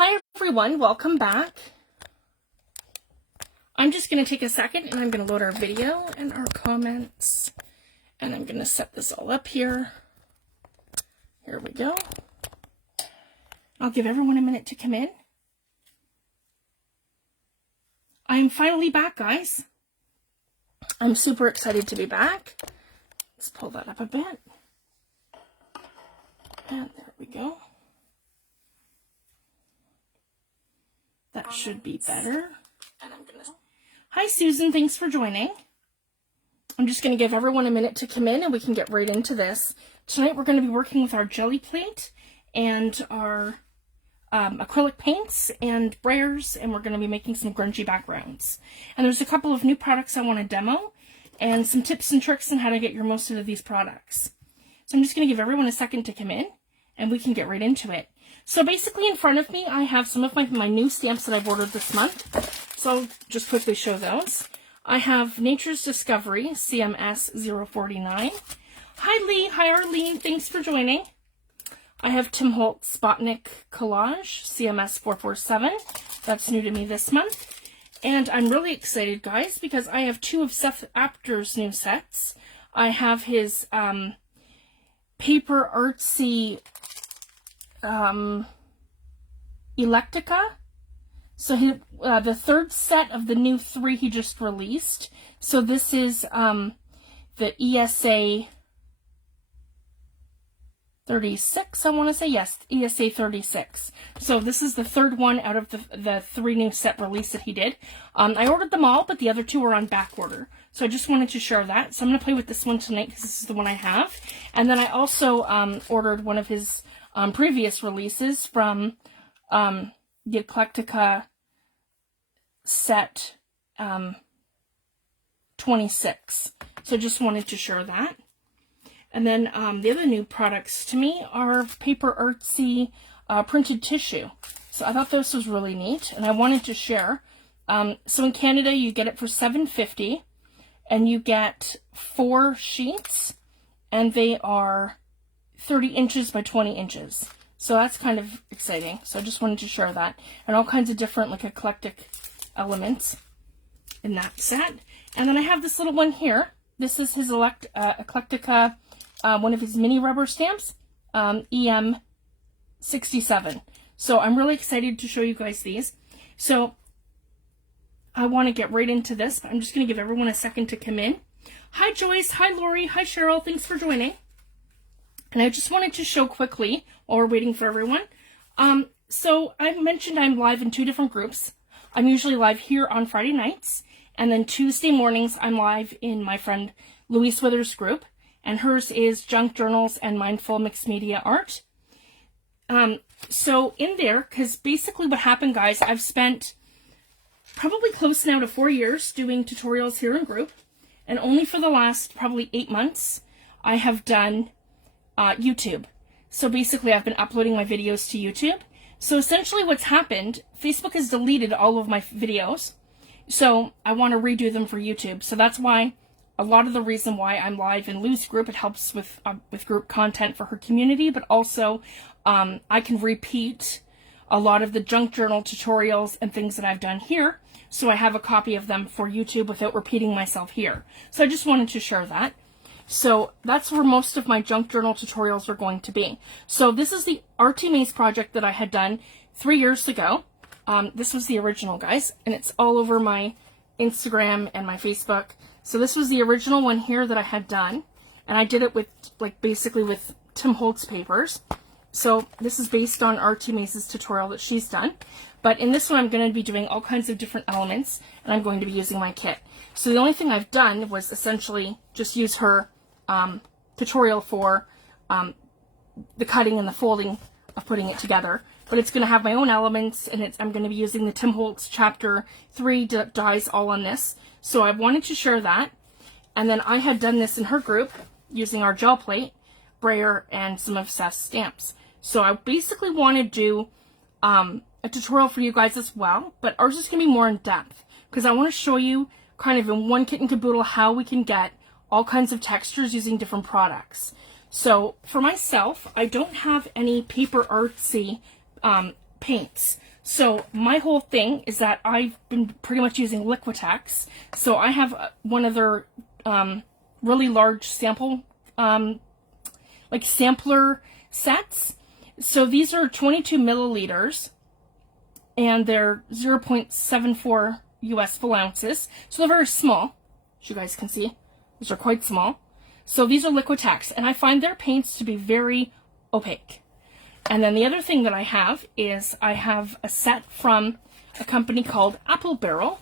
Hi everyone, welcome back. I'm just going to take a second and I'm going to load our video and our comments. And I'm going to set this all up here. Here we go. I'll give everyone a minute to come in. I'm finally back, guys. I'm super excited to be back. Let's pull that up a bit. And there we go. That should be better. And I'm gonna... Hi Susan, thanks for joining. I'm just going to give everyone a minute to come in and we can get right into this. Tonight we're going to be working with our Geli plate and our acrylic paints and brayers, and we're going to be making some grungy backgrounds. And there's a couple of new products I want to demo and some tips and tricks on how to get your most out of these products. So I'm just going to give everyone a second to come in and we can get right into it. So basically in front of me I have some of my new stamps that I've ordered this month. So I'll just quickly show those. I have Nature's Discovery CMS 049. Hi Lee, hi Arlene, thanks for joining. I have Tim Holtz Spotnik Collage CMS 447. That's new to me this month. And I'm really excited, guys, because I have two of Seth Apter's new sets. I have his Paper Artsy Electica. So the third set of the new 3 he just released. So this is the ESA 36, I want to say. Yes, ESA 36. So this is the third one out of the 3 new set release that he did. I ordered them all, but the other 2 are on back order. So I just wanted to share that. So I'm going to play with this one tonight because this is the one I have. And then I also ordered one of his previous releases from the Eclectica set 26. So just wanted to share that. And then the other new products to me are Paper Artsy printed tissue. So I thought this was really neat and I wanted to share. So in Canada you get it for $7.50 and you get 4 sheets and they are 30 inches by 20 inches. So that's kind of exciting. So I just wanted to share that. And all kinds of different like eclectic elements in that set. And then I have this little one here. This is his Eclectica, one of his mini rubber stamps, EM 67. So I'm really excited to show you guys these. So I want to get right into this, but I'm just going to give everyone a second to come in. Hi Joyce, hi Lori, hi Cheryl, thanks for joining. And I just wanted to show quickly, while we're waiting for everyone. So I mentioned I'm live in 2 different groups. I'm usually live here on Friday nights, and then Tuesday mornings I'm live in my friend Louise Withers' group, and hers is Junk Journals and Mindful Mixed Media Art. So in there, because basically what happened, guys, I've spent probably close now to 4 years doing tutorials here in group, and only for the last probably 8 months I have done YouTube. So basically I've been uploading my videos to YouTube. So essentially what's happened, Facebook has deleted all of my videos. So I want to redo them for YouTube. So that's why a lot of the reason why I'm live in Lou's group, it helps with group content for her community, but also I can repeat a lot of the junk journal tutorials and things that I've done here. So I have a copy of them for YouTube without repeating myself here. So I just wanted to share that. So that's where most of my junk journal tutorials are going to be. So this is the Arty Maze project that I had done 3 years ago. This was the original, guys, and it's all over my Instagram and my Facebook. So this was the original one here that I had done, and I did it with, like, basically with Tim Holtz papers. So this is based on Arty Maze's tutorial that she's done. But in this one, I'm going to be doing all kinds of different elements, and I'm going to be using my kit. So the only thing I've done was essentially just use her tutorial for the cutting and the folding of putting it together, but it's going to have my own elements, and I'm going to be using the Tim Holtz chapter 3 dies all on this. So I wanted to share that, and then I had done this in her group using our gel plate, brayer, and some of Seth's stamps. So I basically want to do a tutorial for you guys as well, but ours is going to be more in depth because I want to show you kind of in one kit and caboodle how we can get all kinds of textures using different products. So for myself, I don't have any Paper Artsy paints. So my whole thing is that I've been pretty much using Liquitex. So I have one of their really large sample, like sampler sets. So these are 22 milliliters and they're 0.74 US full ounces. So they're very small, as you guys can see. These are quite small. So these are Liquitex, and I find their paints to be very opaque. And then the other thing that I have is I have a set from a company called Apple Barrel.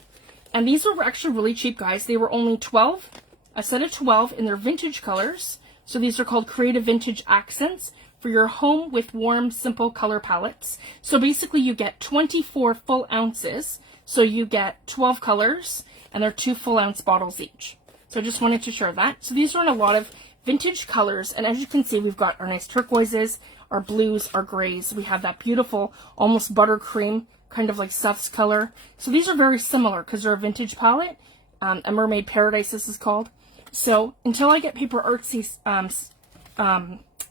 And these were actually really cheap, guys. They were only 12, a set of 12 in their vintage colors. So these are called Creative Vintage Accents for your home with warm, simple color palettes. So basically you get 24 full ounces. So you get 12 colors, and they're 2 full ounce bottles each. So I just wanted to share that. So these are in a lot of vintage colors. And as you can see, we've got our nice turquoises, our blues, our grays. We have that beautiful, almost buttercream, kind of like Seth's color. So these are very similar because they're a vintage palette. A Mermaid Paradise, this is called. So until I get Paper Artsy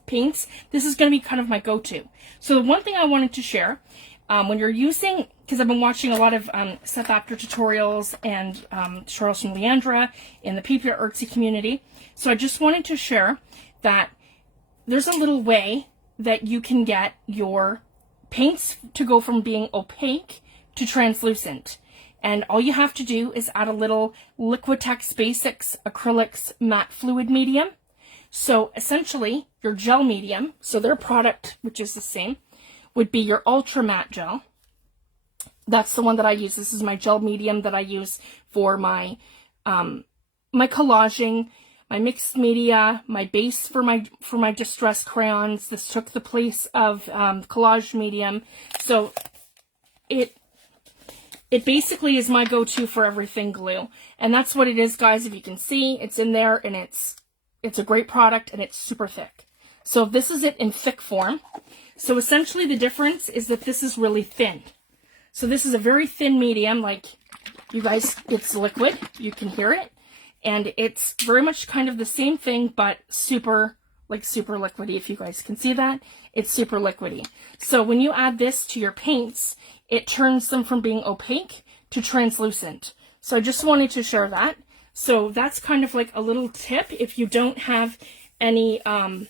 paints, this is going to be kind of my go-to. So the one thing I wanted to share, when you're using, because I've been watching a lot of Seth Actor tutorials and tutorials from Leandra in the Paper Artsy community. So I just wanted to share that there's a little way that you can get your paints to go from being opaque to translucent. And all you have to do is add a little Liquitex Basics Acrylics Matte Fluid Medium. So essentially, your gel medium, so their product, which is the same, would be your Ultra Matte Gel. That's the one that I use. This is my gel medium that I use for my my collaging, my mixed media, my base for my distress crayons. This took the place of collage medium. So it basically is my go-to for everything glue. And that's what it is, guys. If you can see, it's in there, and it's a great product, and it's super thick. So this is it in thick form. So essentially the difference is that this is really thin. So this is a very thin medium, like you guys, it's liquid, you can hear it. And it's very much kind of the same thing, but super liquidy, if you guys can see that. It's super liquidy. So when you add this to your paints, it turns them from being opaque to translucent. So I just wanted to share that. So that's kind of like a little tip if you don't have any of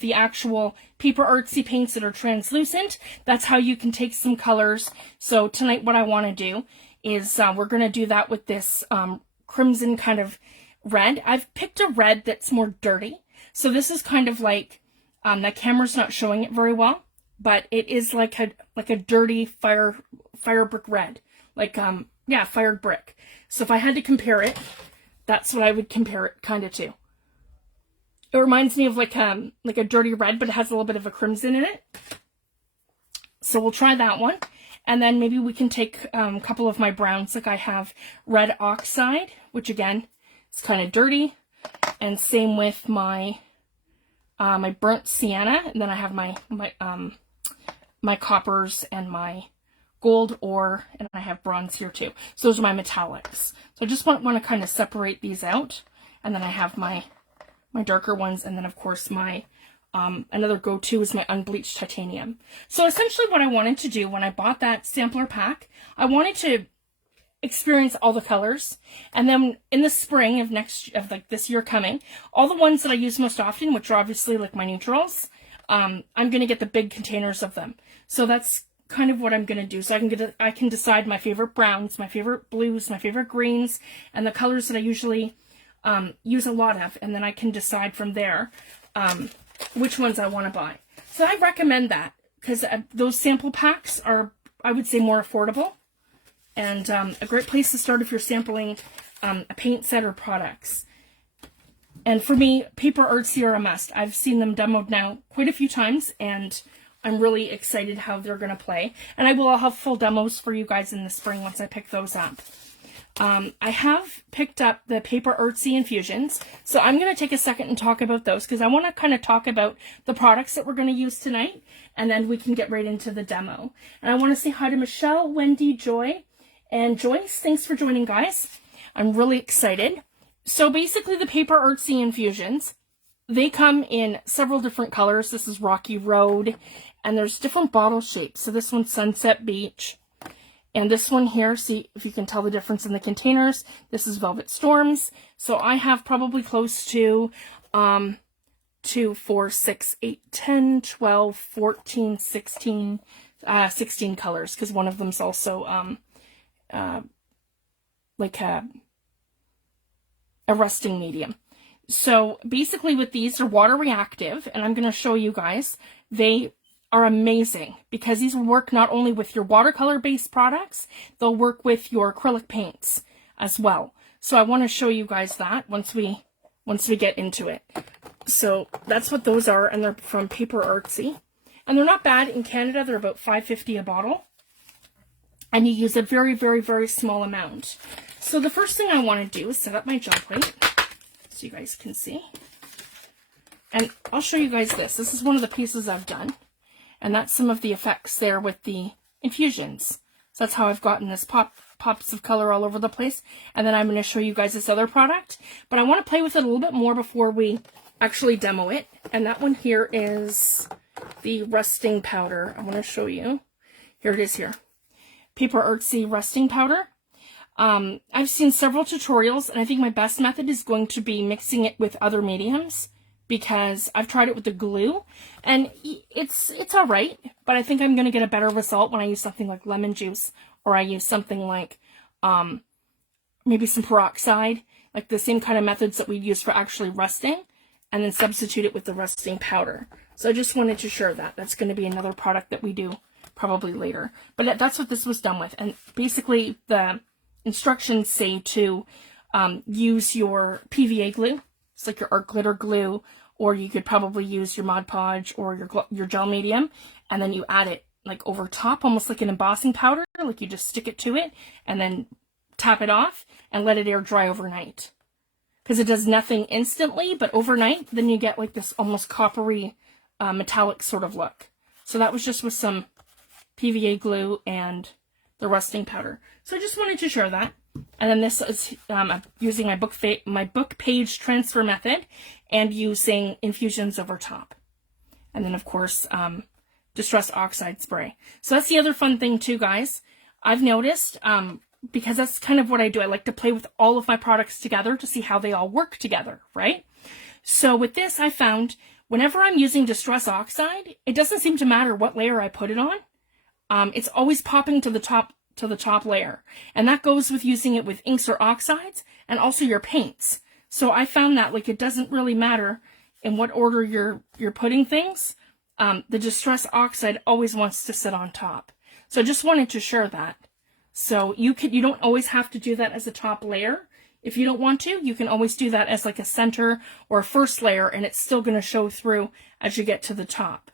the actual Paper Artsy paints that are translucent. That's how you can take some colors. So tonight what I want to do is we're going to do that with this crimson kind of red. I've picked a red that's more dirty. So this is kind of like, that camera's not showing it very well, but it is like a dirty fire brick red. Like, yeah, fired brick. So if I had to compare it, that's what I would compare it kind of to. It reminds me of like a dirty red, but it has a little bit of a crimson in it. So we'll try that one. And then maybe we can take a couple of my browns. Like I have red oxide, which again, is kind of dirty. And same with my my burnt sienna. And then I have my coppers and my gold ore, and I have bronze here too. So those are my metallics. So I just want to kind of separate these out. And then I have my darker ones, and then of course my another go-to is my unbleached titanium. So essentially what I wanted to do when I bought that sampler pack, I wanted to experience all the colors, and then in the spring of like this year coming, all the ones that I use most often, which are obviously like my neutrals, I'm going to get the big containers of them. So that's kind of what I'm going to do. So I can decide my favorite browns, my favorite blues, my favorite greens, and the colors that I usually use a lot of, and then I can decide from there which ones I want to buy. So I recommend that because those sample packs are, I would say, more affordable, and a great place to start if you're sampling a paint set or products. And for me, Paper Artsy are a must. I've seen them demoed now quite a few times, and I'm really excited how they're going to play. And I will have full demos for you guys in the spring once I pick those up. I have picked up the Paper Artsy Infusions, so I'm going to take a second and talk about those because I want to kind of talk about the products that we're going to use tonight, and then we can get right into the demo. And I want to say hi to Michelle, Wendy, Joy, and Joyce. Thanks for joining, guys. I'm really excited. So basically the Paper Artsy Infusions, they come in several different colors. This is Rocky Road, and there's different bottle shapes. So this one's Sunset Beach, and this one here, see if you can tell the difference in the containers. This is Velvet Storms. So I have probably close to 2, 4, 6, 8, 10, 12, 14, 16, 16 colors, because one of them's also like a rusting medium. So basically with these, they're water reactive, and I'm going to show you guys. They are amazing because these will work not only with your watercolor based products, they'll work with your acrylic paints as well. So I want to show you guys that once we get into it. So that's what those are, and they're from Paper Artsy, and they're not bad. In Canada, they're about $5.50 a bottle, and you use a very, very, very small amount. So the first thing I want to do is set up my gel plate so you guys can see. And I'll show you guys this. This is one of the pieces I've done. And that's some of the effects there with the infusions. So that's how I've gotten this pops of color all over the place. And then I'm going to show you guys this other product. But I want to play with it a little bit more before we actually demo it. And that one here is the rusting powder. I want to show you. Here it is here. Paper Artsy rusting powder. I've seen several tutorials, and I think my best method is going to be mixing it with other mediums, because I've tried it with the glue, and it's all right, but I think I'm going to get a better result when I use something like lemon juice, or I use something like maybe some peroxide, like the same kind of methods that we'd use for actually rusting, and then substitute it with the rusting powder. So I just wanted to share that. That's going to be another product that we do probably later. But that's what this was done with, and basically the instructions say to use your PVA glue. It's like your art glitter glue, or you could probably use your Mod Podge or your gel medium, and then you add it like over top, almost like an embossing powder, like you just stick it to it and then tap it off and let it air dry overnight. Because it does nothing instantly, but overnight, then you get like this almost coppery metallic sort of look. So that was just with some PVA glue and the rusting powder. So I just wanted to share that. And then this is using my book page transfer method and using infusions over top. And then of course, Distress Oxide spray. So that's the other fun thing too, guys. I've noticed, because that's kind of what I do. I like to play with all of my products together to see how they all work together, right? So with this, I found whenever I'm using Distress Oxide, it doesn't seem to matter what layer I put it on. It's always popping to the top layer, and that goes with using it with inks or oxides and also your paints. So I found that like it doesn't really matter in what order you're putting things. The Distress Oxide always wants to sit on top. So I just wanted to share that. So you don't always have to do that as a top layer. If you don't want to, you can always do that as like a center or a first layer, and it's still going to show through as you get to the top.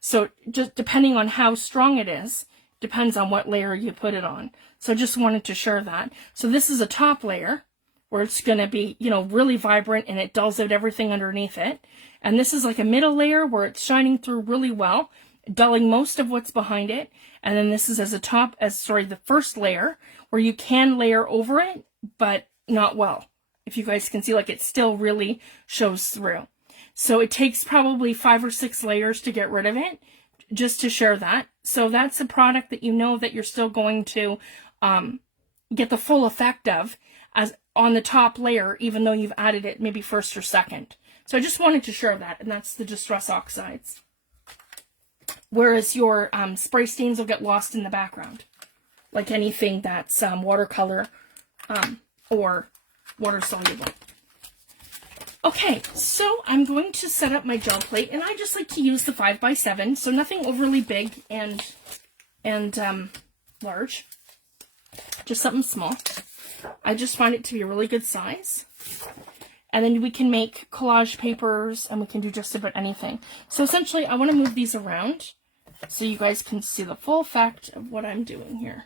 So just depending on how strong it is, depends on what layer you put it on. So I just wanted to share that. So this is a top layer where it's going to be, really vibrant, and it dulls out everything underneath it. And this is like a middle layer where it's shining through really well, dulling most of what's behind it. And then this is the first layer where you can layer over it, but not well. If you guys can see, like it still really shows through. So it takes probably 5 or 6 layers to get rid of it, just to share that. So that's a product that that you're still going to get the full effect of as on the top layer, even though you've added it maybe first or second. So I just wanted to share that, and that's the Distress Oxides. Whereas your spray stains will get lost in the background, like anything that's watercolor or water soluble. Okay, so I'm going to set up my gel plate, and I just like to use the 5x7, so nothing overly big and large, just something small. I just find it to be a really good size. And then we can make collage papers, and we can do just about anything. So essentially, I want to move these around so you guys can see the full effect of what I'm doing here.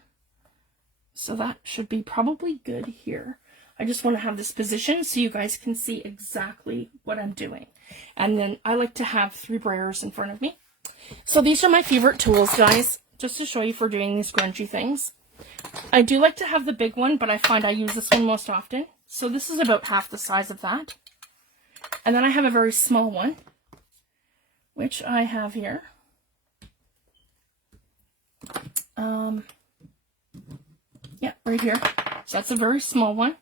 So that should be probably good here. I just want to have this position so you guys can see exactly what I'm doing. And then I like to have 3 brayers in front of me. So these are my favorite tools, guys, just to show you for doing these grungy things. I do like to have the big one, but I find I use this one most often. So this is about half the size of that. And then I have a very small one, which I have here. Yeah, right here. So that's a very small one.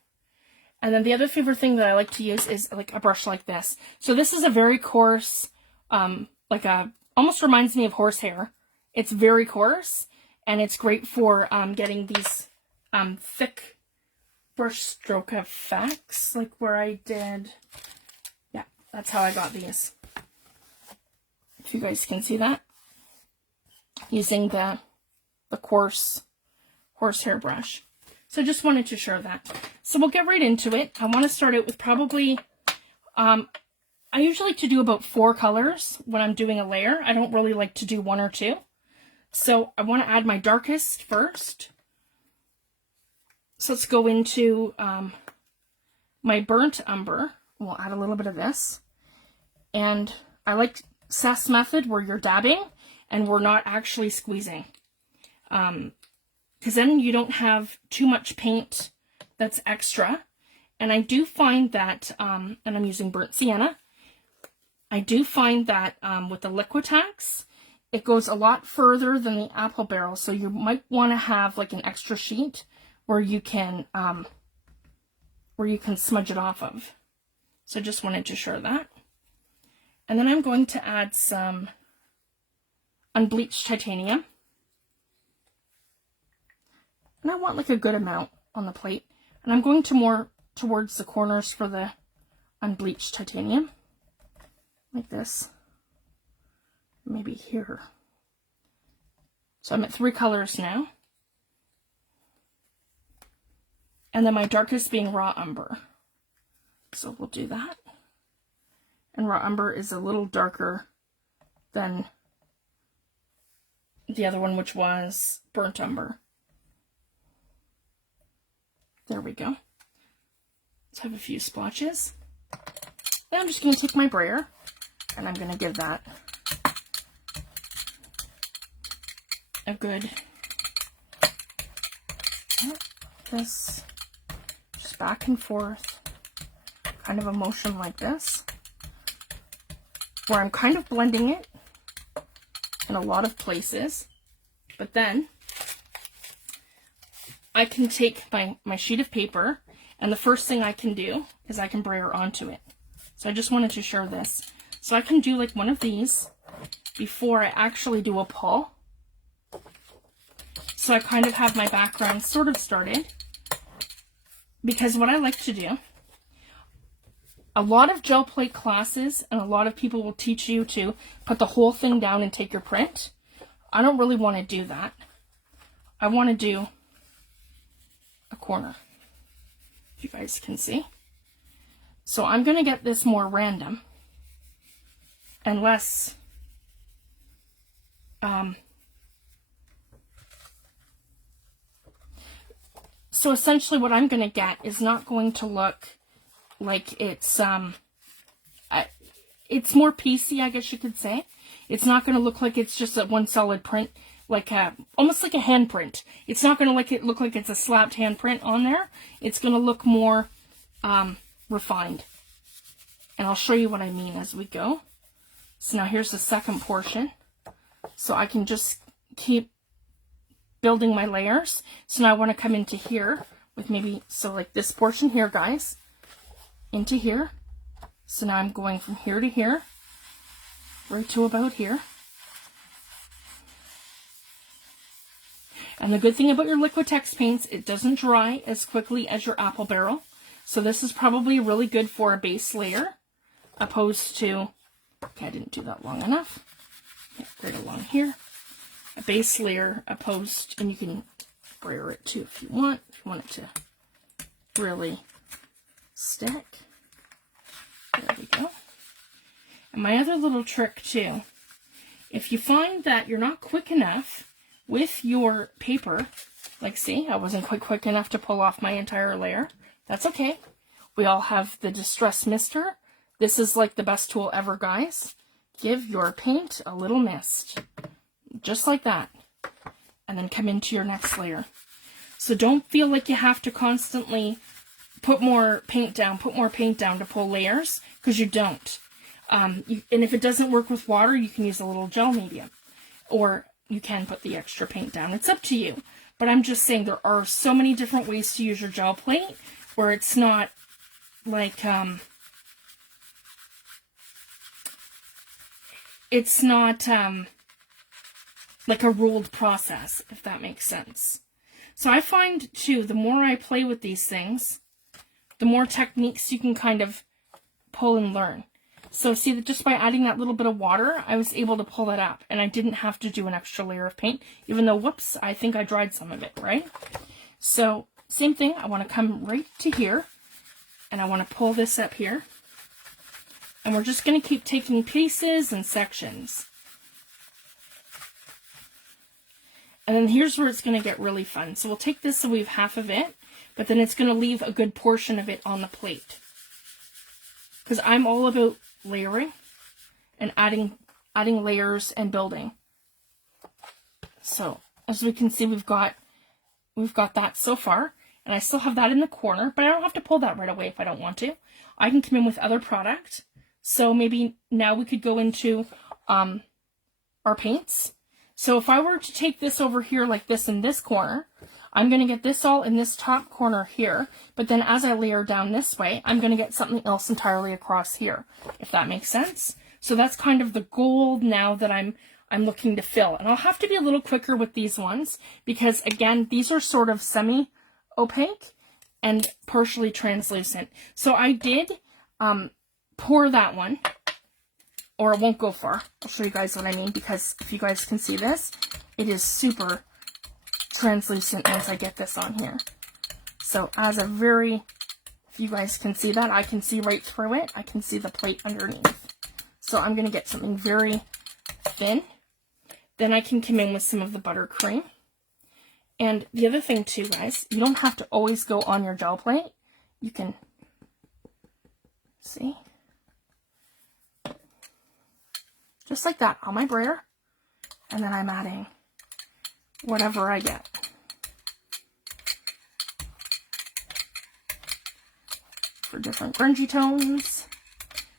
And then the other favorite thing that I like to use is like a brush like this. So this is a very coarse, almost reminds me of horsehair. It's very coarse, and it's great for getting these thick brush stroke effects, like where I did, yeah, that's how I got these. If you guys can see that, using the coarse horsehair brush. So just wanted to share that. So we'll get right into it. I want to start out with probably, I usually like to do about 4 colors when I'm doing a layer. I don't really like to do 1 or 2. So I want to add my darkest first. So let's go into my burnt umber. We'll add a little bit of this. And I like Seth's method where you're dabbing and we're not actually squeezing. Because then you don't have too much paint that's extra. And I do find that, and I'm using burnt sienna, I do find that with the Liquitex, it goes a lot further than the apple barrel. So you might want to have like an extra sheet where you can smudge it off of. So just wanted to share that. And then I'm going to add some unbleached titanium. And I want like a good amount on the plate. And I'm going to more towards the corners for the unbleached titanium. Like this. Maybe here. So I'm at 3 colors now. And then my darkest being raw umber. So we'll do that. And raw umber is a little darker than the other one, which was burnt umber. There we go. Let's have a few splotches. And I'm just going to take my brayer and I'm going to give that a good, this, just back and forth, kind of a motion like this, where I'm kind of blending it in a lot of places, but then I can take my sheet of paper, and the first thing I can do is I can brayer onto it. So I just wanted to share this. So I can do like one of these before I actually do a pull. So I kind of have my background sort of started. Because what I like to do, a lot of gel plate classes and a lot of people will teach you to put the whole thing down and take your print. I don't really want to do that. I want to do a corner, if you guys can see. So I'm going to get this more random and less so essentially what I'm going to get is not going to look like it's more piecey, I guess you could say. It's not going to look like it's just a one solid print, like almost like a handprint. It's not going to look like it's a slapped handprint on there. It's going to look more refined. And I'll show you what I mean as we go. So now here's the second portion. So I can just keep building my layers. So now I want to come into here with maybe, so like this portion here, guys, into here. So now I'm going from here to here, right to about here. And the good thing about your Liquitex paints, it doesn't dry as quickly as your apple barrel. So this is probably really good for a base layer, opposed to, okay, I didn't do that long enough. Yeah, right along here. A base layer opposed, and you can brayer it too if you want it to really stick. There we go. And my other little trick too, if you find that you're not quick enough with your paper, like see, I wasn't quite quick enough to pull off my entire layer, that's okay. We all have the Distress Mister. This is like the best tool ever, guys. Give your paint a little mist. Just like that. And then come into your next layer. So don't feel like you have to constantly put more paint down to pull layers, because you don't. And if it doesn't work with water, you can use a little gel medium, or you can put the extra paint down. It's up to you. But I'm just saying there are so many different ways to use your gel plate where it's not like, it's not like a ruled process, if that makes sense. So I find, too, the more I play with these things, the more techniques you can kind of pull and learn. So see that just by adding that little bit of water, I was able to pull it up, and I didn't have to do an extra layer of paint, even though, whoops, I think I dried some of it, right? So same thing, I want to come right to here, and I want to pull this up here. And we're just going to keep taking pieces and sections. And then here's where it's going to get really fun. So we'll take this so we have half of it, but then it's going to leave a good portion of it on the plate. Because I'm all about layering and adding layers and building. So as we can see, we've got that so far, and I still have that in the corner, but I don't have to pull that right away if I don't want to. I can come in with other product. So maybe now we could go into our paints. So if I were to take this over here like this in this corner, I'm going to get this all in this top corner here, but then as I layer down this way, I'm going to get something else entirely across here, if that makes sense. So that's kind of the goal now that I'm looking to fill. And I'll have to be a little quicker with these ones because, again, these are sort of semi-opaque and partially translucent. So I did pour that one, or it won't go far. I'll show you guys what I mean, because if you guys can see this, it is super translucent once I get this on here. So as a very, if you guys can see that, I can see right through it. I can see the plate underneath. So I'm going to get something very thin. Then I can come in with some of the buttercream. And the other thing too, guys, you don't have to always go on your gel plate. You can see, just like that on my brayer. And then I'm adding whatever I get. For different grungy tones.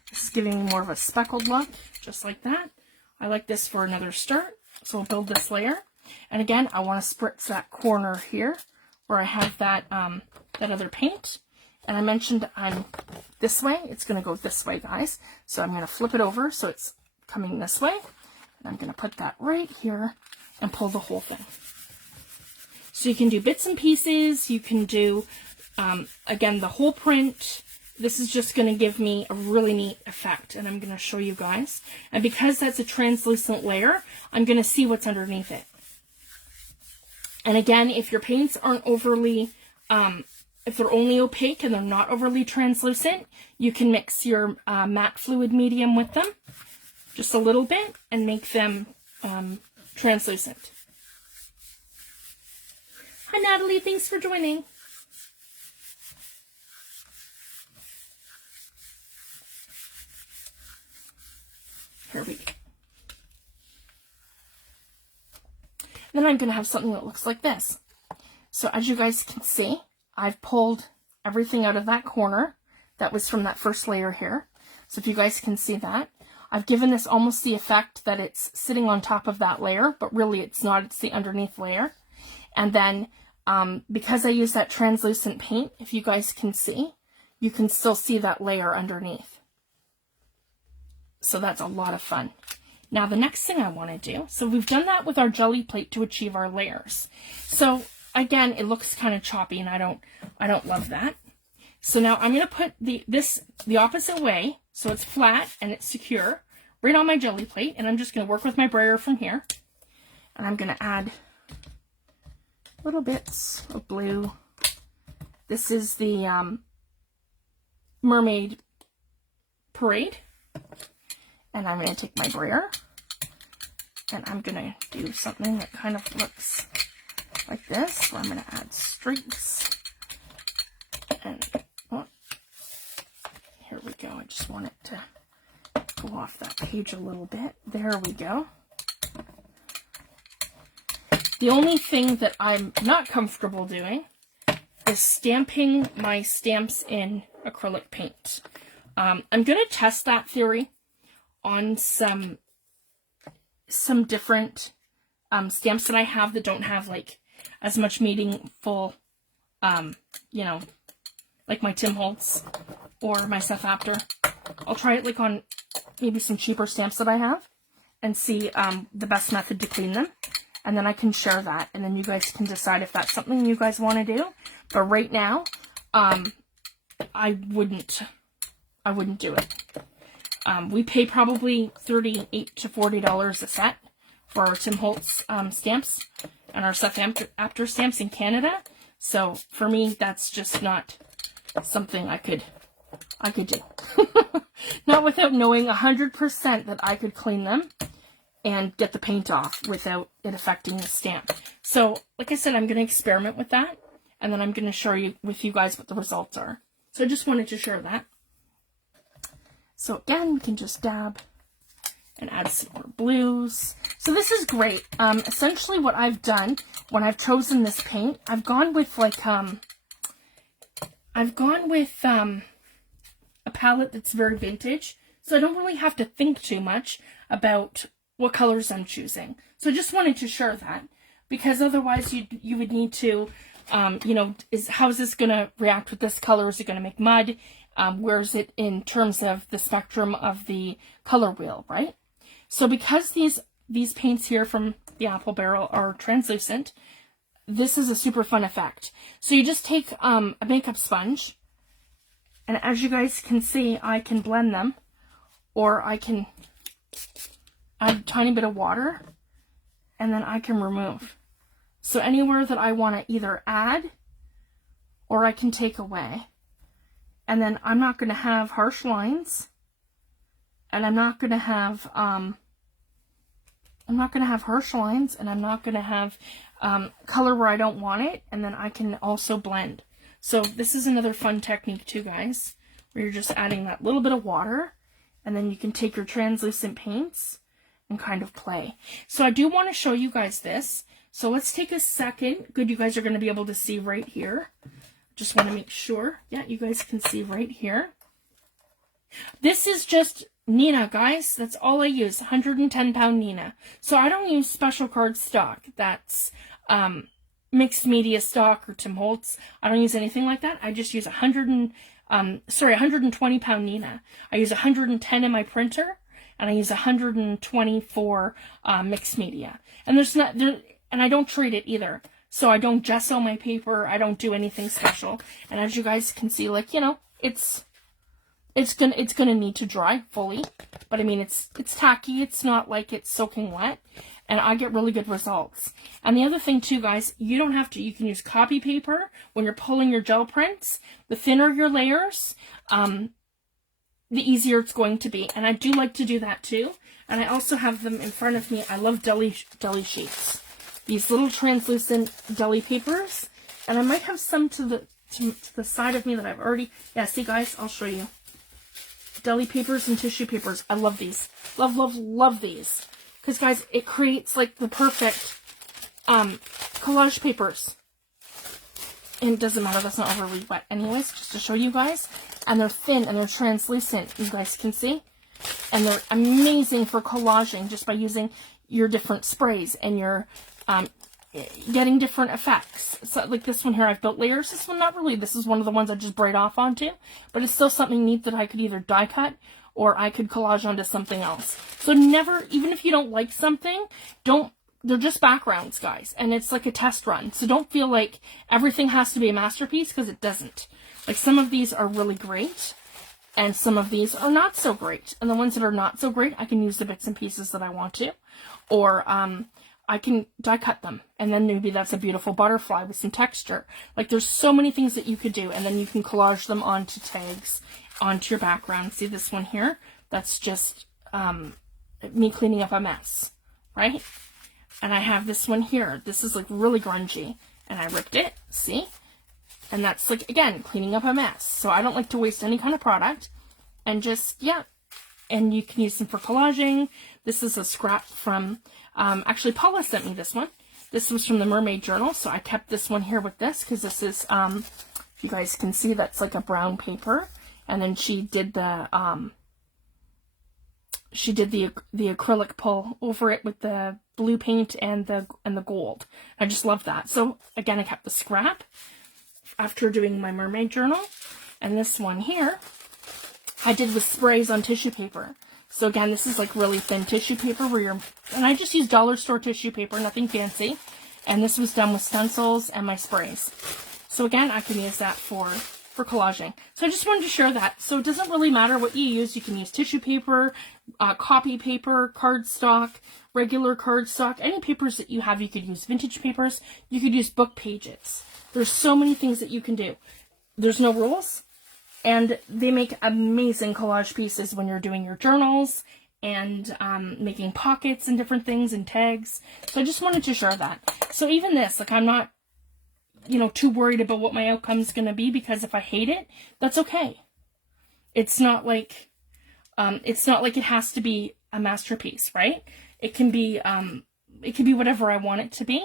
This is giving me more of a speckled look, just like that. I like this for another start, so we'll build this layer. And again, I want to spritz that corner here where I have that that other paint. And I mentioned I'm this way. It's going to go this way, guys. So I'm going to flip it over so it's coming this way. And I'm going to put that right here and pull the whole thing. So you can do bits and pieces. You can do, again, the whole print. This is just going to give me a really neat effect, and I'm going to show you guys. And because that's a translucent layer, I'm going to see what's underneath it. And again, if your paints aren't overly, if they're only opaque and they're not overly translucent, you can mix your matte fluid medium with them, just a little bit, and make them translucent. Hi, Natalie. Thanks for joining. Here we go. Then I'm going to have something that looks like this. So as you guys can see, I've pulled everything out of that corner that was from that first layer here. So if you guys can see that, I've given this almost the effect that it's sitting on top of that layer, but really it's not, it's the underneath layer. And then because I use that translucent paint, if you guys can see, you can still see that layer underneath. So that's a lot of fun. Now the next thing I want to do, so we've done that with our jelly plate to achieve our layers. So again, it looks kind of choppy and I don't love that. So now I'm going to put this the opposite way, so it's flat and it's secure, right on my jelly plate, and I'm just going to work with my brayer from here. And I'm going to add little bits of blue. This is the Mermaid Parade. And I'm going to take my brayer and I'm going to do something that kind of looks like this, where I'm going to add streaks. And oh, here we go. I just want it to go off that page a little bit. There we go. The only thing that I'm not comfortable doing, is stamping my stamps in acrylic paint. I'm going to test that theory on some different stamps that I have that don't have like as much meaningful, you know, like my Tim Holtz or my Seth Apter. I'll try it like on maybe some cheaper stamps that I have and see the best method to clean them. And then I can share that, and then you guys can decide if that's something you guys want to do. But right now, I wouldn't do it. We pay probably $38 to $40 a set for our Tim Holtz stamps and our Seth Apter stamps in Canada. So for me, that's just not something I could do. Not without knowing 100% that I could clean them and get the paint off without it affecting the stamp. So, like I said, I'm going to experiment with that, and then I'm going to share with you guys what the results are. So I just wanted to share that. So again, we can just dab and add some more blues. So this is great. Essentially what I've done when I've chosen this paint, I've gone with like, a palette that's very vintage. So I don't really have to think too much about what colors I'm choosing. So I just wanted to share that, because otherwise you would need to, you know, how is this going to react with this color? Is it going to make mud? Where is it in terms of the spectrum of the color wheel, right? So because these paints here from the Apple Barrel are translucent, this is a super fun effect. So you just take a makeup sponge, and as you guys can see, I can blend them, or I can add a tiny bit of water, and then I can remove. So anywhere that I want to either add or I can take away. And then I'm not going to have harsh lines, and I'm not going to have harsh lines, and I'm not going to have color where I don't want it, and then I can also blend. So this is another fun technique too, guys, where you're just adding that little bit of water, and then you can take your translucent paints and kind of play. So I do want to show you guys this. So let's take a second. Good, you guys are going to be able to see right here. Just want to make sure. Yeah, you guys can see right here. This is just Neenah, guys. That's all I use, 110 pound Neenah. So I don't use special card stock. That's mixed media stock or Tim Holtz. I don't use anything like that. I just use 120 pound Neenah. I use 110 in my printer, and I use 120 for mixed media. And and I don't treat it either. So I don't gesso my paper. I don't do anything special. And as you guys can see, like, you know, it's gonna need to dry fully. But I mean, it's tacky. It's not like it's soaking wet. And I get really good results. And the other thing too, guys, you don't have to, you can use copy paper when you're pulling your gel prints. The thinner your layers, the easier it's going to be. And I do like to do that too. And I also have them in front of me. I love deli sheets. These little translucent deli papers. And I might have some to the side of me that I've already, yeah, see guys, I'll show you. Deli papers and tissue papers. I love these. Love, love, love these. Because guys, it creates like the perfect collage papers. And it doesn't matter, that's not overly wet anyways, just to show you guys. And they're thin and they're translucent, you guys can see. And they're amazing for collaging just by using your different sprays and your getting different effects. So like this one here, I've built layers. This one, not really. This is one of the ones I just braid off onto. But it's still something neat that I could either die cut or I could collage onto something else. So never, even if you don't like something, they're just backgrounds, guys. And it's like a test run. So don't feel like everything has to be a masterpiece, because it doesn't. Like some of these are really great, and some of these are not so great. And the ones that are not so great, I can use the bits and pieces that I want to. Or I can die cut them, and then maybe that's a beautiful butterfly with some texture. Like there's so many things that you could do, and then you can collage them onto tags, onto your background. See this one here? That's just me cleaning up a mess, right? And I have this one here. This is like really grungy, and I ripped it, see? And that's like, again, cleaning up a mess. So I don't like to waste any kind of product, and just, yeah. And you can use them for collaging. This is a scrap from, actually Paula sent me this one. This was from the Mermaid Journal, so I kept this one here with this because this is, if you guys can see, that's like a brown paper. And then she did the acrylic pull over it with the blue paint and the gold. I just love that. So again, I kept the scrap after doing my Mermaid Journal. And this one here, I did with sprays on tissue paper. So again, this is like really thin tissue paper and I just used dollar store tissue paper, nothing fancy. And this was done with stencils and my sprays. So again, I can use that for collaging. So I just wanted to share that. So it doesn't really matter what you use. You can use tissue paper, copy paper, cardstock, regular cardstock, any papers that you have. You could use vintage papers. You could use book pages. There's so many things that you can do. There's no rules. And they make amazing collage pieces when you're doing your journals and making pockets and different things and tags. So I just wanted to share that. So even this, like I'm not, you know, too worried about what my outcome's going to be, because if I hate it, that's okay. It's not like it has to be a masterpiece, right? It can be whatever I want it to be.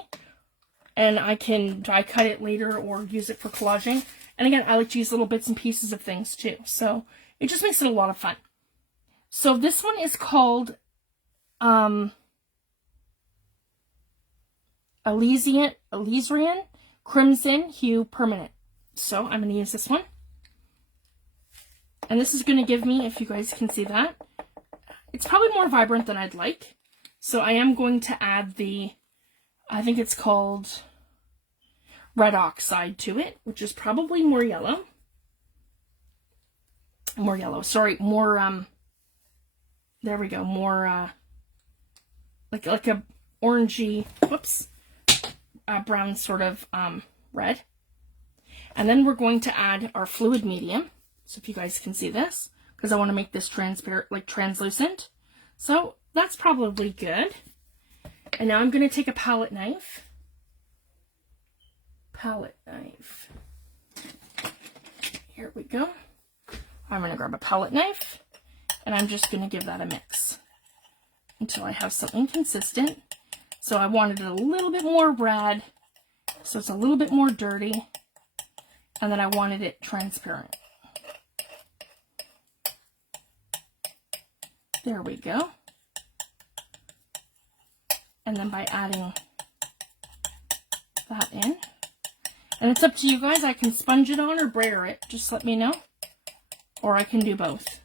And I can die cut it later or use it for collaging. And again, I like to use little bits and pieces of things too. So it just makes it a lot of fun. So this one is called Elysian Crimson Hue Permanent. So I'm going to use this one. And this is going to give me, if you guys can see that, it's probably more vibrant than I'd like. So I am going to add I think it's called red oxide to it, which is probably more yellow. Sorry, more, there we go, more, like a orangey, whoops, brown sort of, red. And then we're going to add our fluid medium. So if you guys can see this, because I want to make this transparent, like translucent. So that's probably good. And now I'm going to take a palette knife. Here we go. I'm going to grab a palette knife, and I'm just going to give that a mix until I have something consistent. So I wanted it a little bit more red, so it's a little bit more dirty, and then I wanted it transparent. There we go. And then by adding that in, and it's up to you guys, I can sponge it on or brayer it, just let me know, or I can do both,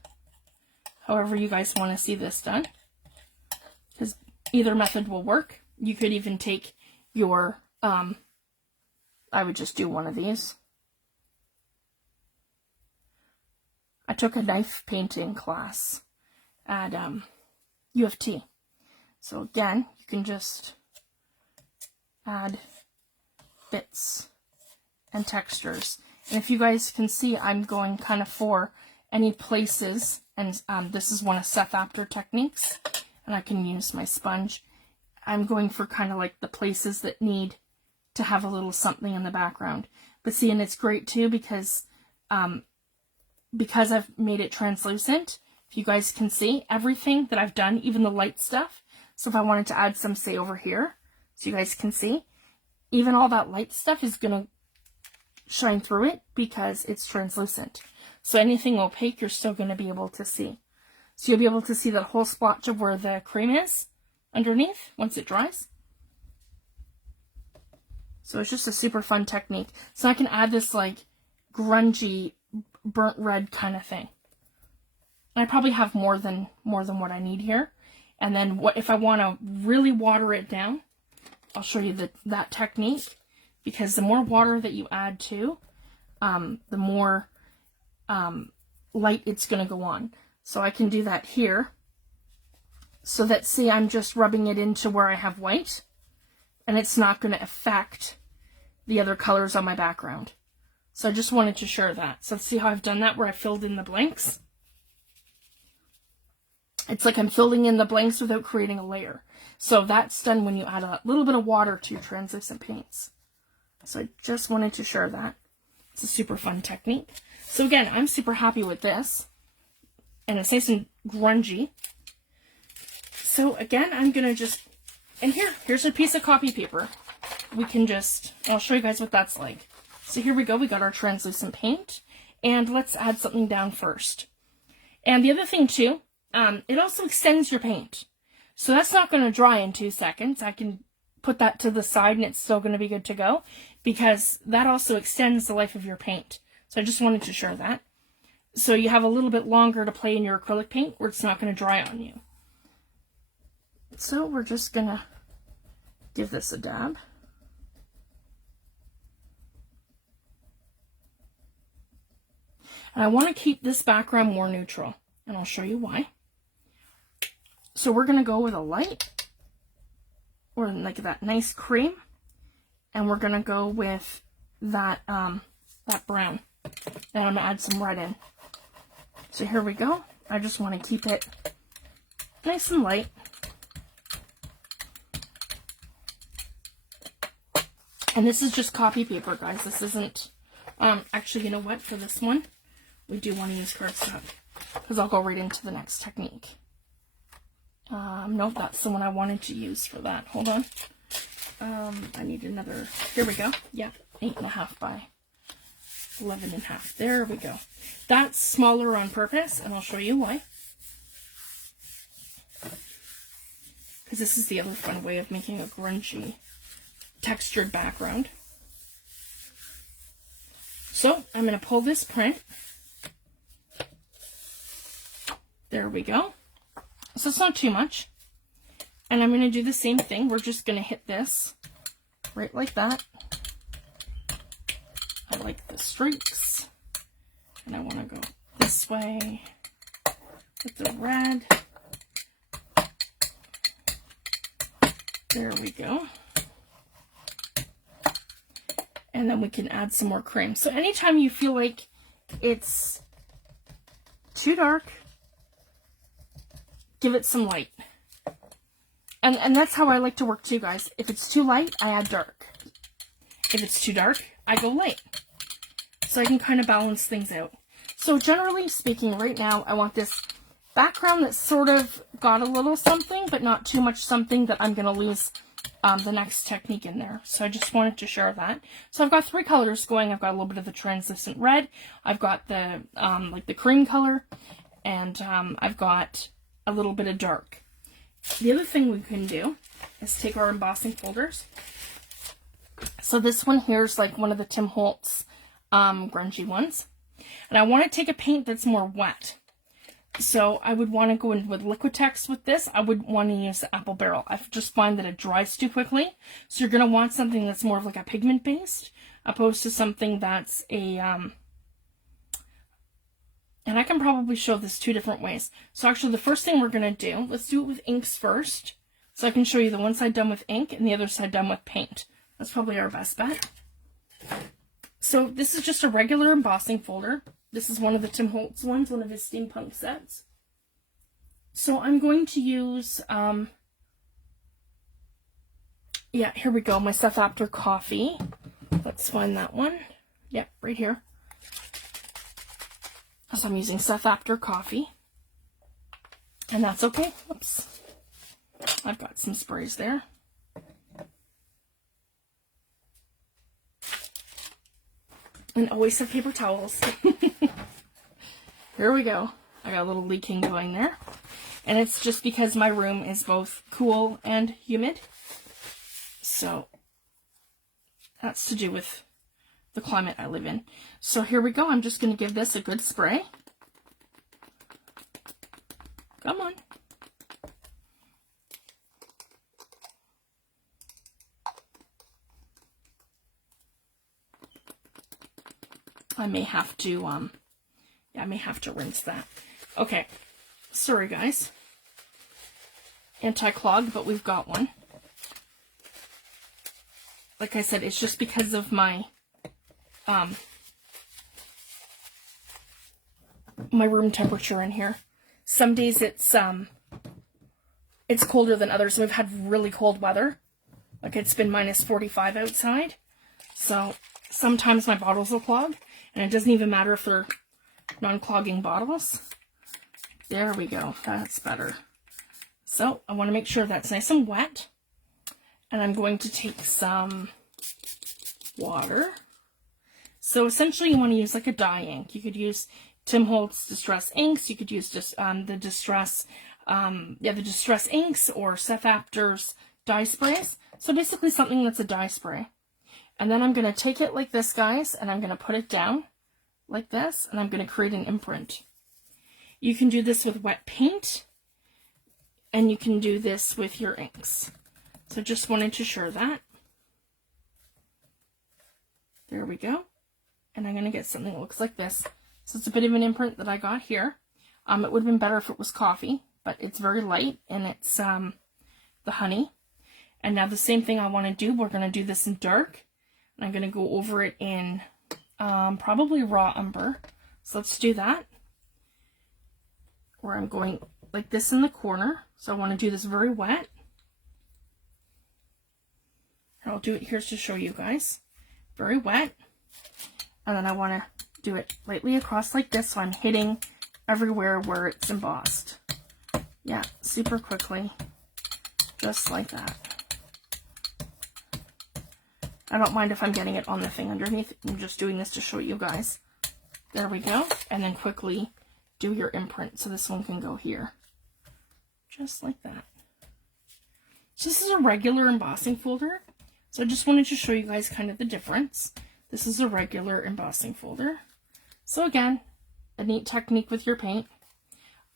however you guys want to see this done, because either method will work. You could even take your, I would just do one of these. I took a knife painting class at U of T. So again, you can just add bits and textures. And if you guys can see, I'm going kind of for any places, and this is one of Seth Apter techniques, and I can use my sponge. I'm going for kind of like the places that need to have a little something in the background. But see, and it's great too because I've made it translucent. If you guys can see, everything that I've done, even the light stuff. So if I wanted to add some, say, over here, so you guys can see, even all that light stuff is going to shine through it because it's translucent. So anything opaque, you're still going to be able to see. So you'll be able to see that whole splotch of where the cream is underneath once it dries. So it's just a super fun technique. So I can add this like grungy, burnt red kind of thing. And I probably have more than what I need here. And then what if I want to really water it down, I'll show you that technique, because the more water that you add to, the more light it's going to go on. So I can do that here. So that, see, I'm just rubbing it into where I have white, and it's not going to affect the other colors on my background. So I just wanted to share that. So see how I've done that where I filled in the blanks? It's like I'm filling in the blanks without creating a layer. So that's done when you add a little bit of water to your translucent paints. So I just wanted to share that. It's a super fun technique. So again, I'm super happy with this. And it's nice and grungy. So again, I'm going to just, and here's a piece of copy paper. we can just, I'll show you guys what that's like. So here we go, we got our translucent paint, and let's add something down first. And the other thing too, it also extends your paint. So that's not going to dry in 2 seconds. I can put that to the side and it's still going to be good to go, because that also extends the life of your paint. So I just wanted to share that. So you have a little bit longer to play in your acrylic paint where it's not going to dry on you. So we're just going to give this a dab. And I want to keep this background more neutral, and I'll show you why. So we're going to go with a light, or like that nice cream, and we're going to go with that, that brown. And I'm going to add some red in. So here we go. I just want to keep it nice and light. And this is just copy paper, guys. This isn't, actually, you know what, for this one, we do want to use cardstock, because I'll go right into the next technique. Nope, that's the one I wanted to use for that. Hold on. I need another, here we go. Yeah, 8.5 by 11.5. There we go. That's smaller on purpose, and I'll show you why. Because this is the other fun way of making a grungy textured background. So I'm going to pull this print. There we go. So it's not too much. And I'm going to do the same thing. We're just going to hit this right like that. I like the streaks. And I want to go this way with the red. There we go. And then we can add some more cream. So anytime you feel like it's too dark, give it some light. And that's how I like to work too, guys. If it's too light, I add dark. If it's too dark, I go light. So I can kind of balance things out. So generally speaking, right now, I want this background that's sort of got a little something, but not too much something that I'm going to lose the next technique in there. So I just wanted to share that. So I've got 3 colors going. I've got a little bit of the translucent red. I've got the like the cream color, and I've got a little bit of dark. The other thing we can do is take our embossing folders. So this one here is like one of the Tim Holtz grungy ones, and I want to take a paint that's more wet. So I would want to go in with Liquitex with this. I would want to use the Apple Barrel. I just find that it dries too quickly. So you're going to want something that's more of like a pigment based, opposed to something that's a, and I can probably show this 2 different ways. So actually the first thing we're going to do, let's do it with inks first. So I can show you the one side done with ink and the other side done with paint. That's probably our best bet. So this is just a regular embossing folder. This is one of the Tim Holtz ones, one of his steampunk sets. So I'm going to use, yeah, here we go, my Stuff After Coffee. Let's find that one. Yep, right here. So I'm using Stuff After Coffee. And that's okay. Oops. I've got some sprays there. And always have paper towels. Here we go. I got a little leaking going there. And it's just because my room is both cool and humid. So that's to do with the climate I live in. So here we go. I'm just going to give this a good spray. Come on. I may have to, yeah, I may have to rinse that. Okay, sorry guys. Anti-clog, but we've got one. Like I said, it's just because of my, my room temperature in here. Some days it's colder than others. We've had really cold weather. Like it's been -45 outside. So sometimes my bottles will clog. And it doesn't even matter if they're non-clogging bottles. There we go. That's better. So I want to make sure that's nice and wet. And I'm going to take some water. So essentially you want to use like a dye ink. You could use Tim Holtz Distress inks. You could use just the Distress inks, or Seth Apter's dye sprays. So basically something that's a dye spray. And then I'm going to take it like this, guys, and I'm going to put it down like this, and I'm going to create an imprint. You can do this with wet paint, and you can do this with your inks. So just wanted to share that. There we go. And I'm going to get something that looks like this. So it's a bit of an imprint that I got here. It would have been better if it was coffee, but it's very light, and it's the honey. And now the same thing I want to do, we're going to do this in dark. And I'm going to go over it in probably raw umber. So let's do that. Where I'm going like this in the corner. So I want to do this very wet. And I'll do it here to show you guys. Very wet. And then I want to do it lightly across like this, so I'm hitting everywhere where it's embossed. Yeah, super quickly. Just like that. I don't mind if I'm getting it on the thing underneath. I'm just doing this to show you guys. There we go. And then quickly do your imprint. So this one can go here. Just like that. So this is a regular embossing folder. So I just wanted to show you guys kind of the difference. This is a regular embossing folder. So again, a neat technique with your paint.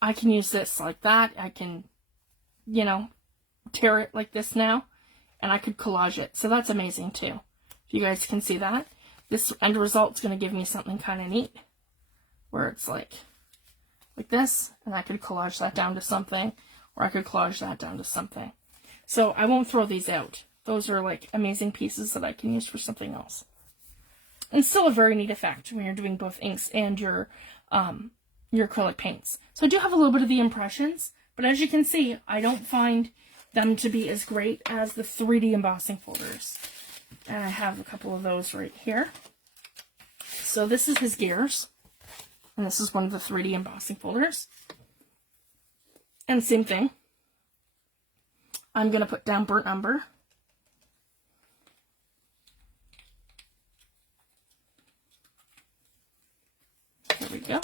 I can use this like that. I can, you know, tear it like this now. And I could collage it. So that's amazing too. If you guys can see that. This end result is going to give me something kind of neat. Where it's like this. And I could collage that down to something. Or I could collage that down to something. So I won't throw these out. Those are like amazing pieces that I can use for something else. And still a very neat effect when you're doing both inks and your acrylic paints. So I do have a little bit of the impressions. But as you can see, I don't find them to be as great as the 3D embossing folders. And I have a couple of those right here. So this is his gears. And this is one of the 3D embossing folders. And same thing. I'm going to put down burnt umber. There we go.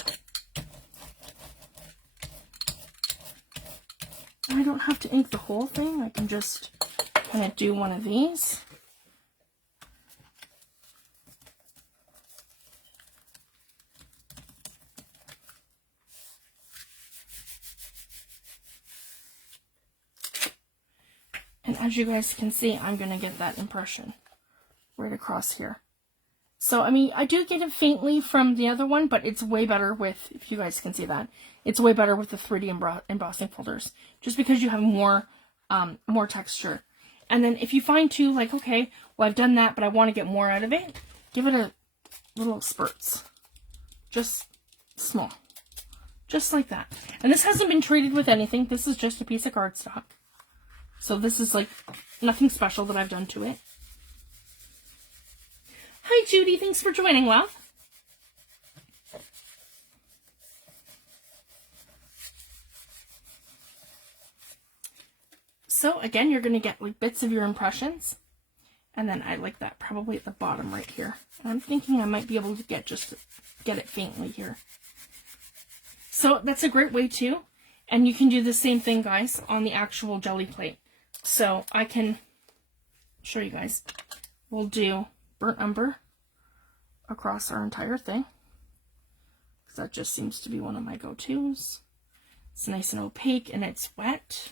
I don't have to ink the whole thing. I can just kind of do one of these. And as you guys can see, I'm going to get that impression right across here. So, I mean, I do get it faintly from the other one, but it's way better with, if you guys can see that, it's way better with the 3D embossing folders, just because you have more texture. And then if you find too, like, okay, well, I've done that, but I want to get more out of it, give it a little spurts. Just small. Just like that. And this hasn't been treated with anything. This is just a piece of cardstock. So this is like nothing special that I've done to it. Hi, Judy. Thanks for joining, love. So, again, you're going to get like bits of your impressions. And then I like that probably at the bottom right here. And I'm thinking I might be able to get it faintly here. So, that's a great way too. And you can do the same thing, guys, on the actual jelly plate. So, I can show you guys. We'll do burnt umber across our entire thing, because that just seems to be one of my go-tos. It's nice and opaque and it's wet.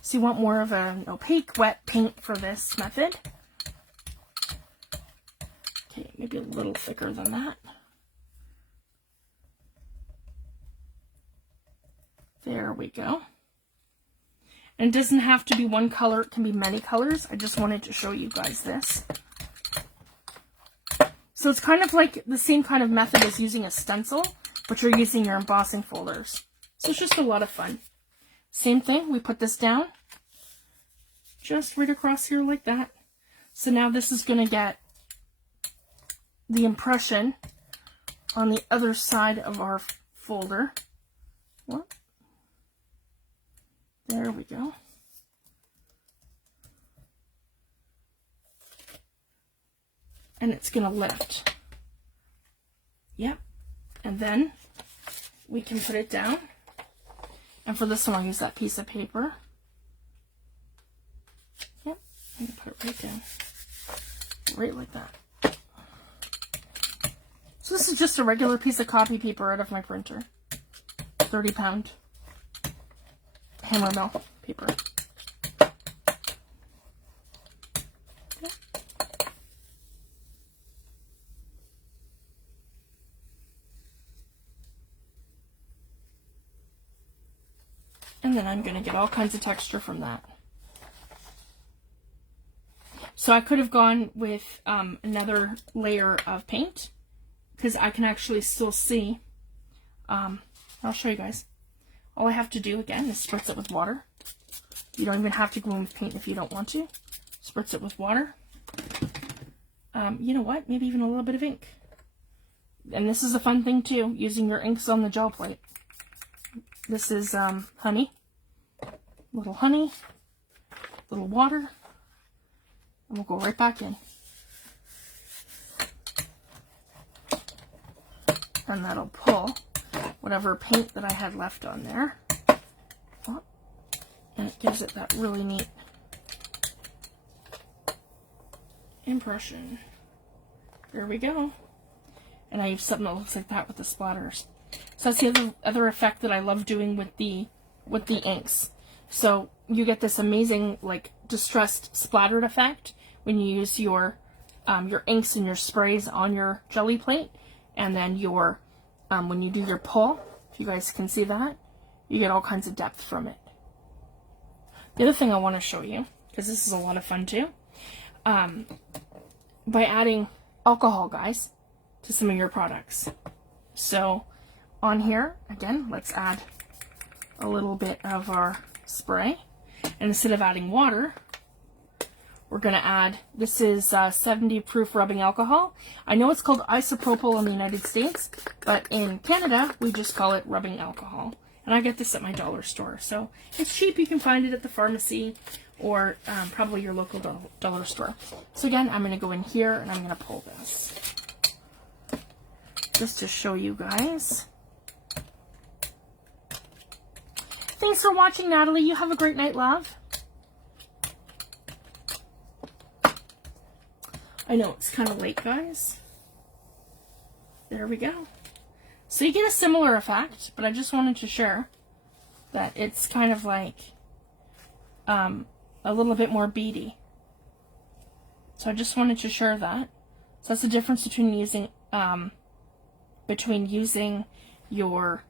So you want more of an opaque, wet paint for this method. Okay, maybe a little thicker than that. There we go. And it doesn't have to be one color, it can be many colors. I just wanted to show you guys this. So it's kind of like the same kind of method as using a stencil, but you're using your embossing folders. So it's just a lot of fun. Same thing, we put this down, just right across here like that. So now this is going to get the impression on the other side of our folder. What? There we go. and it's going to lift. Yep. And then we can put it down. And for this one, I'll use that piece of paper. Yep. I'm going to put it right down. Right like that. So this is just a regular piece of copy paper out of my printer. 30-pound hammer mill paper. Okay. And then I'm going to get all kinds of texture from that. So I could have gone with another layer of paint, because I can actually still see. I'll show you guys. All I have to do, again, is spritz it with water. You don't even have to go in with paint if you don't want to. Spritz it with water. You know what? Maybe even a little bit of ink. And this is a fun thing too, using your inks on the gel plate. This is honey. Little honey. Little water. And we'll go right back in. And that'll pull whatever paint that I had left on there. Oh, and it gives it that really neat impression. There we go. And I use something that looks like that with the splatters. So that's the other effect that I love doing with the inks. So you get this amazing, like, distressed splattered effect when you use your inks and your sprays on your jelly plate, and then your when you do your pull, if you guys can see that, you get all kinds of depth from it. The other thing I want to show you, because this is a lot of fun too, by adding alcohol, guys, to some of your products. So on here, again, let's add a little bit of our spray. And instead of adding water, we're going to add, this is 70 proof rubbing alcohol. I know it's called isopropyl in the United States, but in Canada, we just call it rubbing alcohol. And I get this at my dollar store. So it's cheap. You can find it at the pharmacy or probably your local dollar store. So again, I'm going to go in here and I'm going to pull this. Just to show you guys. Thanks for watching, Natalie. You have a great night, love. I know it's kind of late, guys. There we go. So you get a similar effect, but I just wanted to share that it's kind of like a little bit more beady. So I just wanted to share that. So that's the difference between using your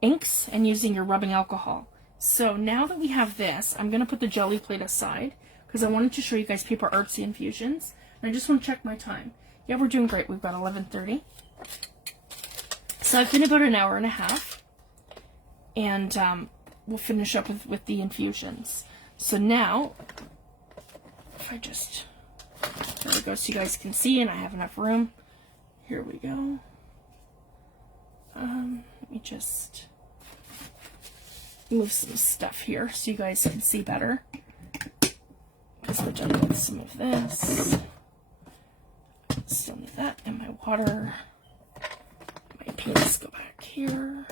inks and using your rubbing alcohol. So now that we have this, I'm going to put the jelly plate aside because I wanted to show you guys Paper Artsy Infusions. And I just want to check my time. Yeah, we're doing great. We've got 11:30. So I've been about an hour and a half. And we'll finish up with the infusions. So now, if I just, there we go, so you guys can see, and I have enough room. Here we go. Let me just move some stuff here so you guys can see better. Switch up with some of this. Still need that and my water. My paints go back here.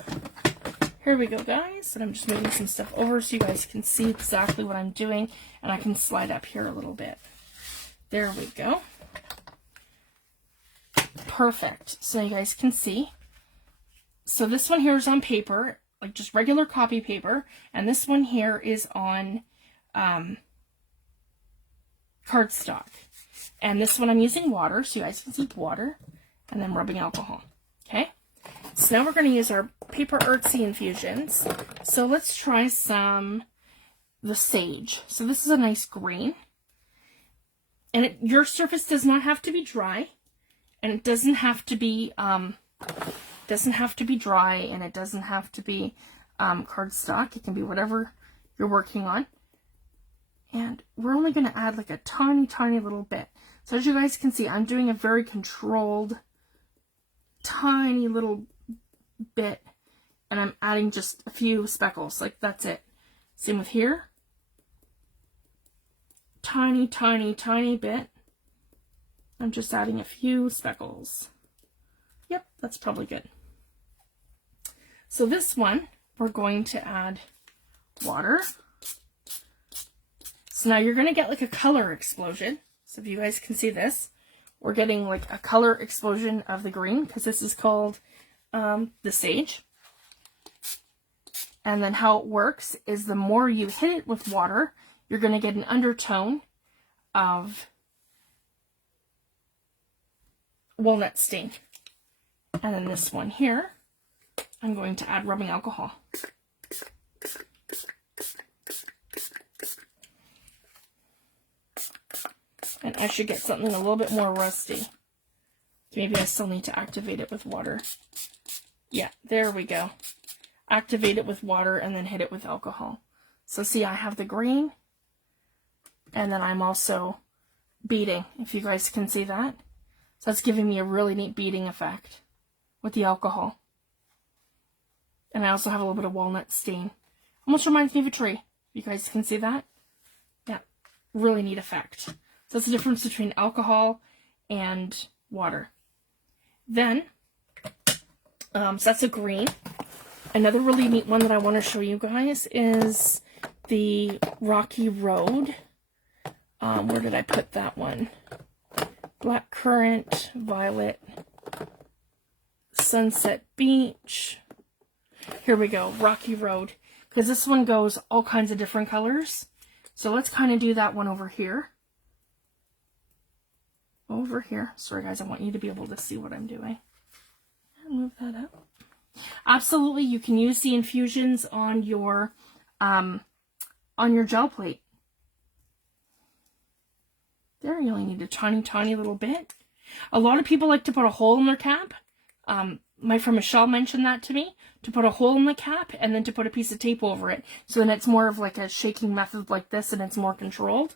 Here we go, guys. And I'm just moving some stuff over so you guys can see exactly what I'm doing. And I can slide up here a little bit. There we go. Perfect. So you guys can see. So this one here is on paper, like just regular copy paper. And this one here is on cardstock. And this one I'm using water, so you guys can see water. And then rubbing alcohol. Okay? So now we're going to use our Paper Artsy Infusions. So let's try the sage. So this is a nice green. And your surface does not have to be dry. And it doesn't have to be dry, and it doesn't have to be cardstock. It can be whatever you're working on. And we're only going to add like a tiny, tiny little bit. So as you guys can see, I'm doing a very controlled, tiny little bit. And I'm adding just a few speckles. Like, that's it. Same with here. Tiny, tiny, tiny bit. I'm just adding a few speckles. Yep, that's probably good. So this one, we're going to add water. So now you're going to get like a color explosion. So if you guys can see this, we're getting like a color explosion of the green because this is called the sage. And then how it works is the more you hit it with water, you're going to get an undertone of walnut stain. And then this one here, I'm going to add rubbing alcohol. And I should get something a little bit more rusty. Maybe I still need to activate it with water. Yeah, there we go. Activate it with water and then hit it with alcohol. So see, I have the green. And then I'm also beading, if you guys can see that. So that's giving me a really neat beading effect with the alcohol. And I also have a little bit of walnut stain. Almost reminds me of a tree. You guys can see that? Yeah, really neat effect. So that's the difference between alcohol and water. Then, so that's a green. Another really neat one that I want to show you guys is the Rocky Road. Where did I put that one? Black Currant, Violet, Sunset Beach. Here we go, Rocky Road. Because this one goes all kinds of different colors. So let's kind of do that one over here. Over here. Sorry guys, I want you to be able to see what I'm doing. Move that up. Absolutely, you can use the infusions on your gel plate. There, you only need a tiny little bit. A lot of people like to put a hole in their cap. My friend Michelle mentioned that to me, to put a hole in the cap and then to put a piece of tape over it. So then it's more of like a shaking method like this and it's more controlled.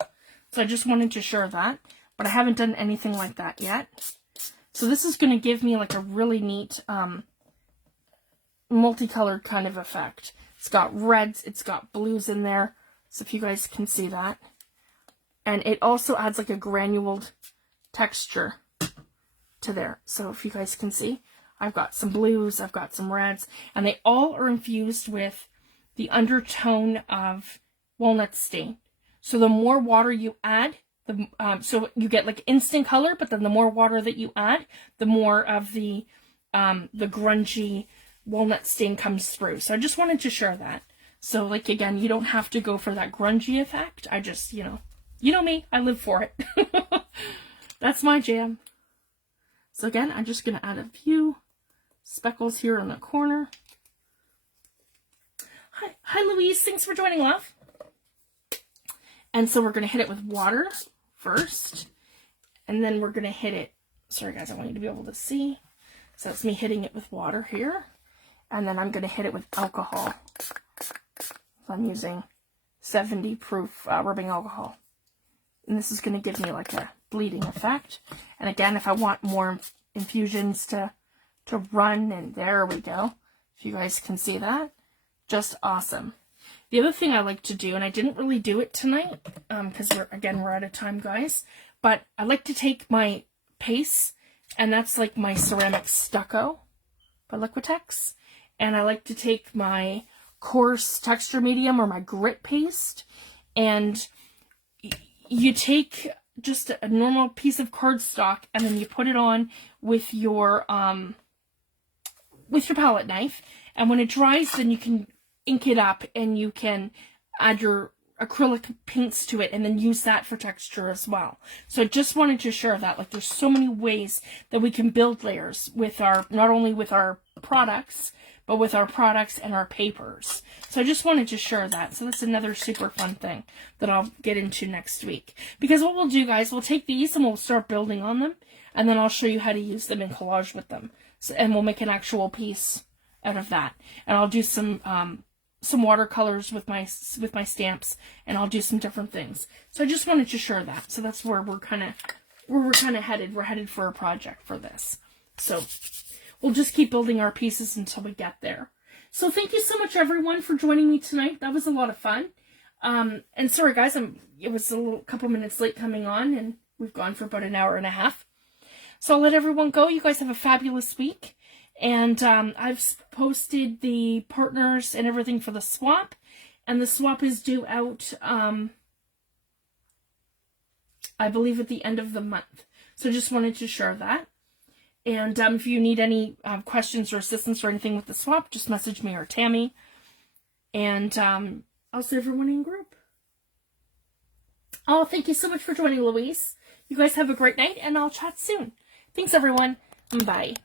So I just wanted to share that, but I haven't done anything like that yet. So this is going to give me like a really neat multicolored kind of effect. It's got reds, it's got blues in there. So if you guys can see that. And it also adds like a granuled texture to there. So if you guys can see, I've got some blues, I've got some reds, and they all are infused with the undertone of walnut stain. So the more water you add, so you get like instant color, but then the more water that you add, the more of the grungy walnut stain comes through. So I just wanted to share that. So like, again, you don't have to go for that grungy effect. I just, you know me, I live for it. That's my jam. So again, I'm just going to add a few speckles here in the corner. Hi Louise, thanks for joining, love. And so we're going to hit it with water first, and then we're going to hit it, sorry guys, I want you to be able to see. So it's me hitting it with water here, and then I'm going to hit it with alcohol. So I'm using 70 proof rubbing alcohol. And this is going to give me like a bleeding effect. And again, if I want more infusions to run, and there we go. If you guys can see that, just awesome. The other thing I like to do, and I didn't really do it tonight, because we're out of time, guys, but I like to take my paste, and that's like my ceramic stucco by Liquitex, and I like to take my coarse texture medium or my grit paste, and you take just a normal piece of cardstock and then you put it on with your palette knife, and when it dries, then you can ink it up and you can add your acrylic paints to it and then use that for texture as well. So I just wanted to share that, like, there's so many ways that we can build layers with not only with our products, but with our products and our papers. So I just wanted to share that. So that's another super fun thing that I'll get into next week. Because what we'll do, guys, we'll take these and we'll start building on them, and then I'll show you how to use them in collage with them. So, and we'll make an actual piece out of that. And I'll do some watercolors with my stamps, and I'll do some different things. So I just wanted to share that. So that's where we're kind of headed. We're headed for a project for this. So we'll just keep building our pieces until we get there. So thank you so much, everyone, for joining me tonight. That was a lot of fun. And sorry, guys, it was a couple minutes late coming on, and we've gone for about an hour and a half. So I'll let everyone go. You guys have a fabulous week. And I've posted the partners and everything for the swap. And the swap is due out, I believe, at the end of the month. So just wanted to share that. And if you need any questions or assistance or anything with the swap, just message me or Tammy. And I'll see everyone in group. Oh, thank you so much for joining, Louise. You guys have a great night, and I'll chat soon. Thanks, everyone. Bye.